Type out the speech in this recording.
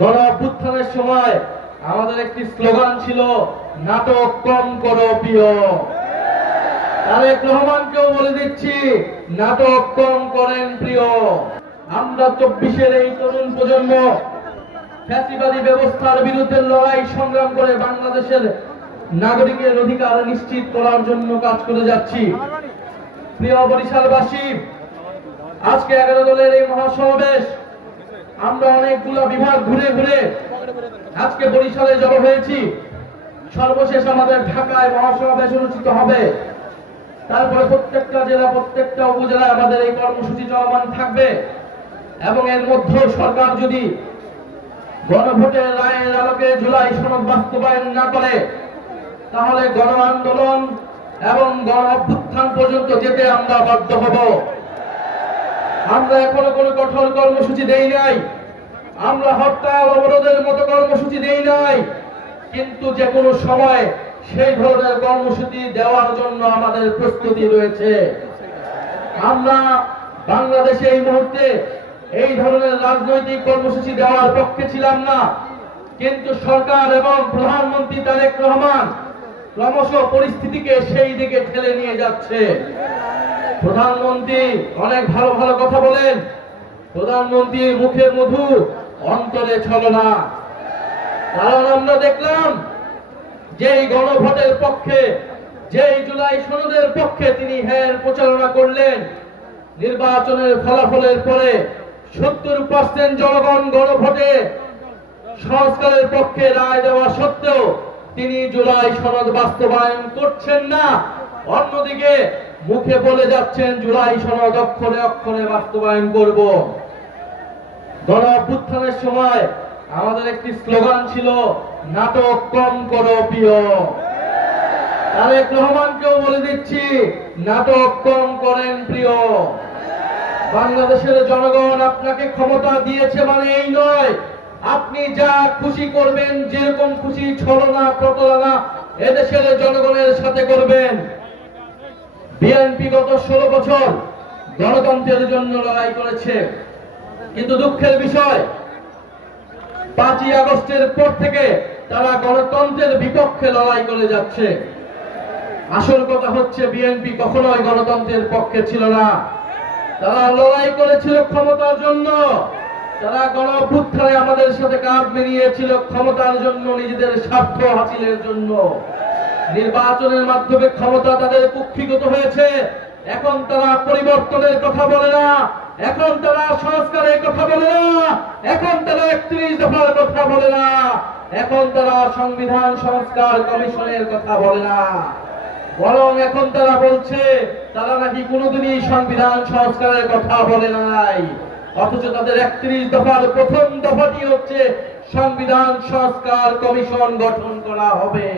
গণ অভ্যুত্থানের সময় আমাদের একটি স্লোগান ছিল, নাটক কম করো প্রিয়। তারেক রহমানকেও বলে দিচ্ছি, নাটক কম করেন প্রিয়। আমরা 24-এর এই তরুণ প্রজন্ম ফ্যাসিবাদী ব্যবস্থার বিরুদ্ধে লড়াই সংগ্রাম করে বাংলাদেশের নাগরিকের অধিকার নিশ্চিত করার জন্য কাজ করে যাচ্ছি। প্রিয় বরিশালবাসী, আজকে 11 দলের এই মহাসমাবেশ, আমরা অনেকগুলো বিভাগ ঘুরে ঘুরে আজকে বরিশালে জড়ো হয়েছি। সর্বশেষ আমাদের ঢাকায় মহাসমাবেশ অনুষ্ঠিত হবে। তারপরে প্রত্যেকটা জেলা, প্রত্যেকটা উপজেলায় আমাদের এই কর্মসূচি চলমান থাকবে। এবং এর মধ্যে সরকার যদি গণভোটের রায়ের আলোকে জুলাই সনদ বাস্তবায়ন না করে, তাহলে গণ আন্দোলন এবং গণ অভ্যুত্থান পর্যন্ত যেতে আমরা বাধ্য হব। আমরা এখনো কোনো কঠোর কর্মসূচি দেই নাই, আমরা হরতাল অবরোধের মতো কর্মসূচি দেই নাই, কিন্তু যে কোনো সময় সেই ধরনের কর্মসূচি দেওয়ার জন্য আমাদের প্রস্তুতি রয়েছে। আমরা বাংলাদেশে এই মুহূর্তে এই ধরনের রাজনৈতিক কর্মসূচি দেওয়ার পক্ষে ছিলাম না, কিন্তু সরকার এবং প্রধানমন্ত্রী তারেক রহমান ক্রমশ পরিস্থিতিকে সেই দিকে ঠেলে নিয়ে যাচ্ছে। প্রধানমন্ত্রী অনেক ভালো ভালো কথা বলেন, প্রধানমন্ত্রী মুখে মধু অন্তরে ছলনা। কারণ আমরা দেখলাম যেই গণভোটের পক্ষে, যেই জুলাই সনদের পক্ষে তিনি প্রচারণা করলেন, নির্বাচনের ফলাফলের পরে 70% জনগণ গণভোটে সংস্কারের পক্ষে রায় দেওয়া সত্ত্বেও তিনি জুলাই সনদ বাস্তবায়ন করছেন না। অন্যদিকে মুখে বলে যাচ্ছেন জুলাই সনদ অক্ষরে অক্ষরে বাস্তবায়ন করব। গণ অভ্যুত্থানের সময় আমাদের একটি স্লোগান ছিল, নাটক কম করো প্রিয়। তারেক রহমানকেও বলে দিচ্ছি, নাটক কম করেন প্রিয়। বাংলাদেশের জনগণ আপনাকে ক্ষমতা দিয়েছে মানে এই নয় আপনি যা খুশি করবেন, যেরকম খুশি ছলনা প্রতারণা এদেশের জনগণের সাথে করবেন। বিএনপি গত 16 বছর গণতন্ত্রের জন্য লড়াই করেছে, কিন্তু দুঃখের বিষয় 5ই আগস্টের পর থেকে তারা গণতন্ত্রের বিপক্ষে লড়াই করে যাচ্ছে। আসল কথা হচ্ছে, বিএনপি কখনোই গণতন্ত্রের পক্ষে ছিল না, তারা লড়াই করেছিল ক্ষমতার জন্য। তারা গণ অভ্যুত্থানে আমাদের সাথে কাঁধ মিলিয়েছিল ক্ষমতার জন্য, নিজেদের স্বার্থ হাসিলের জন্য। নির্বাচনের মাধ্যমে ক্ষমতা তাদের কুক্ষিগত হয়েছে। এখন তারা পরিবর্তনের কথা বলে না, এখন তারা সংস্কারের কথা বলে না, এখন তারা 31 দফার কথা বলে না, এখন তারা সংবিধান সংস্কার কমিশনের কথা বলে না। বরং এখন তারা বলছে তারা নাকি কোনোদিনই সংবিধান সংস্কারের কথা বলে নাই, অথচ তাদের 31 দফার প্রথম দফাটি হচ্ছে সংবিধান সংস্কার কমিশন গঠন করা হবে।